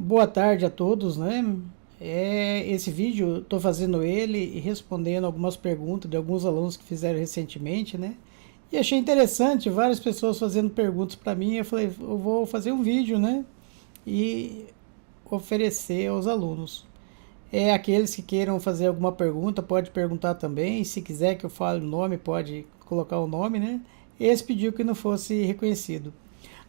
Boa tarde a todos, né? Esse vídeo eu estou fazendo ele e respondendo algumas perguntas de alguns alunos que fizeram recentemente, né? E achei interessante várias pessoas fazendo perguntas para mim. Eu falei, eu vou fazer um vídeo, né? E oferecer aos alunos. Aqueles que queiram fazer alguma pergunta, pode perguntar também. Se quiser que eu fale o nome, pode colocar o nome, né? Esse pediu que não fosse reconhecido.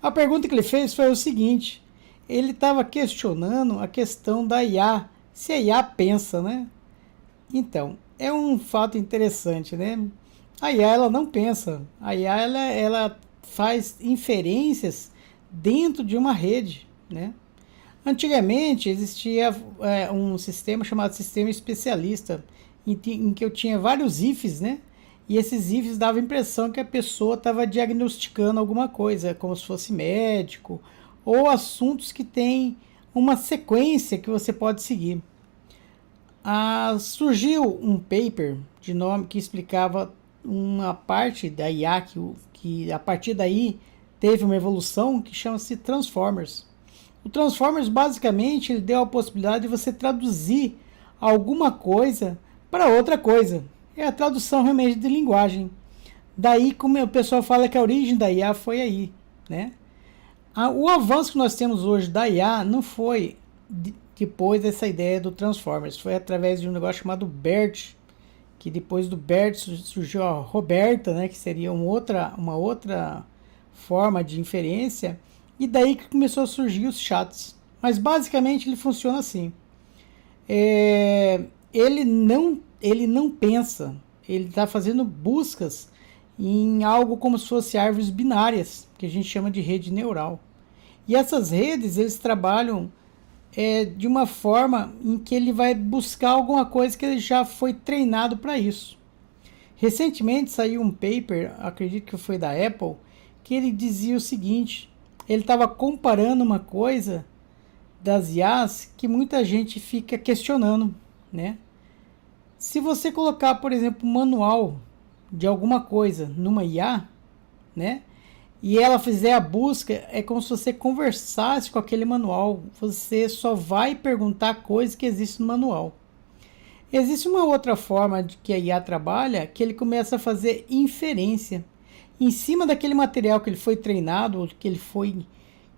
A pergunta que ele fez foi o seguinte: ele estava questionando a questão da IA, se a IA pensa, né? Então, é um fato interessante, né? A IA ela não pensa, a IA ela faz inferências dentro de uma rede, né? Antigamente existia um sistema chamado sistema especialista, em que eu tinha vários ifs, né? E esses ifs davam a impressão que a pessoa estava diagnosticando alguma coisa, como se fosse médico, ou assuntos que têm uma sequência que você pode seguir. Surgiu um paper de nome que explicava uma parte da IA que a partir daí teve uma evolução que chama-se Transformers. O Transformers basicamente ele deu a possibilidade de você traduzir alguma coisa para outra coisa. É a tradução realmente de linguagem. Daí como o pessoal fala que a origem da IA foi aí, né? O avanço que nós temos hoje da IA não foi depois dessa ideia do Transformers, foi através de um negócio chamado BERT, que depois do BERT surgiu a Roberta, né, que seria uma outra forma de inferência, e daí que começou a surgir os chats. Mas basicamente ele funciona assim. Ele não pensa, ele está fazendo buscas em algo como se fosse árvores binárias, que a gente chama de rede neural. E essas redes, eles trabalham de uma forma em que ele vai buscar alguma coisa que ele já foi treinado para isso. Recentemente saiu um paper, acredito que foi da Apple, que ele dizia o seguinte: ele estava comparando uma coisa das IAs que muita gente fica questionando, né? Se você colocar, por exemplo, um manual de alguma coisa numa IA, né? E ela fizer a busca, é como se você conversasse com aquele manual. Você só vai perguntar coisas que existem no manual. Existe uma outra forma de que a IA trabalha, que ele começa a fazer inferência. Em cima daquele material que ele foi treinado, que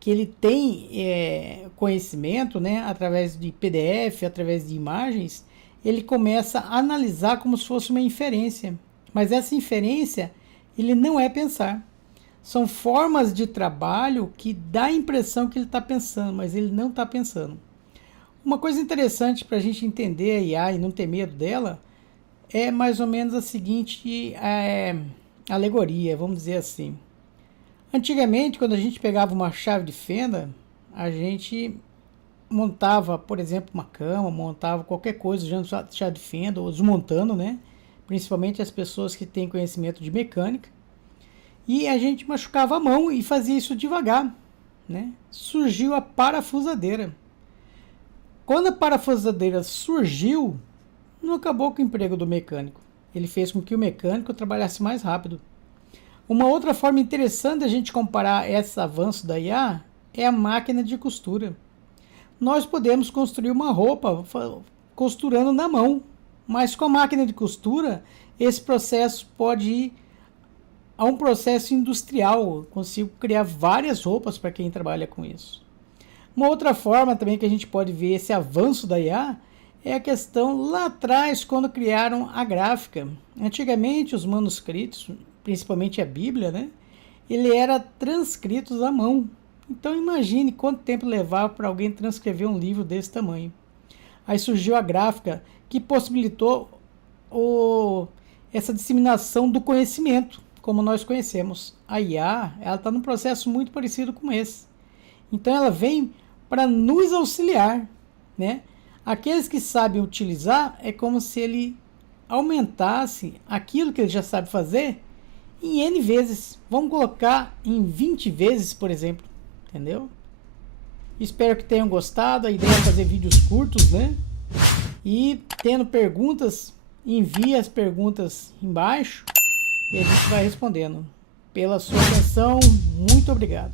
ele tem conhecimento, né, através de PDF, através de imagens, ele começa a analisar como se fosse uma inferência. Mas essa inferência, ele não é pensar. São formas de trabalho que dá a impressão que ele está pensando, mas ele não está pensando. Uma coisa interessante para a gente entender a IA e não ter medo dela é mais ou menos a seguinte alegoria, vamos dizer assim. Antigamente, quando a gente pegava uma chave de fenda, a gente montava, por exemplo, uma cama, montava qualquer coisa usando chave de fenda ou desmontando, né? Principalmente as pessoas que têm conhecimento de mecânica. E a gente machucava a mão e fazia isso devagar, né? Surgiu a parafusadeira. Quando a parafusadeira surgiu, não acabou com o emprego do mecânico. Ele fez com que o mecânico trabalhasse mais rápido. Uma outra forma interessante de a gente comparar esse avanço da IA é a máquina de costura. Nós podemos construir uma roupa costurando na mão, mas com a máquina de costura, esse processo pode ir a um processo industrial. Eu consigo criar várias roupas para quem trabalha com isso. Uma outra forma também que a gente pode ver esse avanço da IA é a questão lá atrás, quando criaram a gráfica. Antigamente, os manuscritos, principalmente a Bíblia, né, ele era transcrito à mão. Então imagine quanto tempo levava para alguém transcrever um livro desse tamanho. Aí surgiu a gráfica, que possibilitou essa disseminação do conhecimento, como nós conhecemos. A IA está num processo muito parecido com esse. Então ela vem para nos auxiliar, né? Aqueles que sabem utilizar, é como se ele aumentasse aquilo que ele já sabe fazer em N vezes. Vamos colocar em 20 vezes, por exemplo. Entendeu? Espero que tenham gostado. A ideia é fazer vídeos curtos, né? E tendo perguntas, envie as perguntas embaixo e a gente vai respondendo. Pela sua atenção, muito obrigado.